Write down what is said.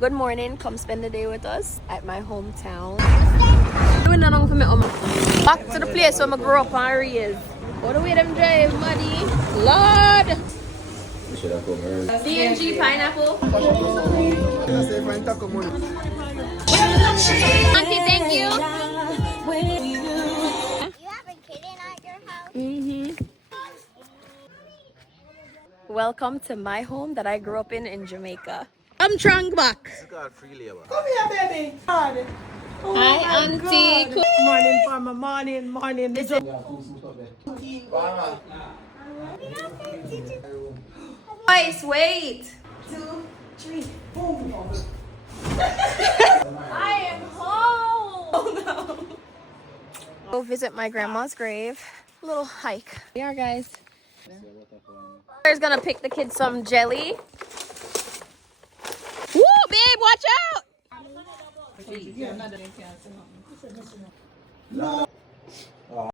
Good morning, come spend the day with us at my hometown. Doing nothing for me. Back to the place where I grew up and raised. What do we them drive, muddy? Lord! CNG pineapple. Auntie, thank you. You have a kitten at your house? Mm-hmm. Welcome to my home that I grew up in Jamaica. I'm drunk back. Come here, baby. God. Oh, Hi, Auntie. God. Morning, farmer. Morning. This is Guys, wait. 2, 3, boom. I am home. Oh no. Go visit my grandma's grave. A little hike. We are, guys. Claire's gonna pick the kids some jelly. Woo, babe, watch out! No.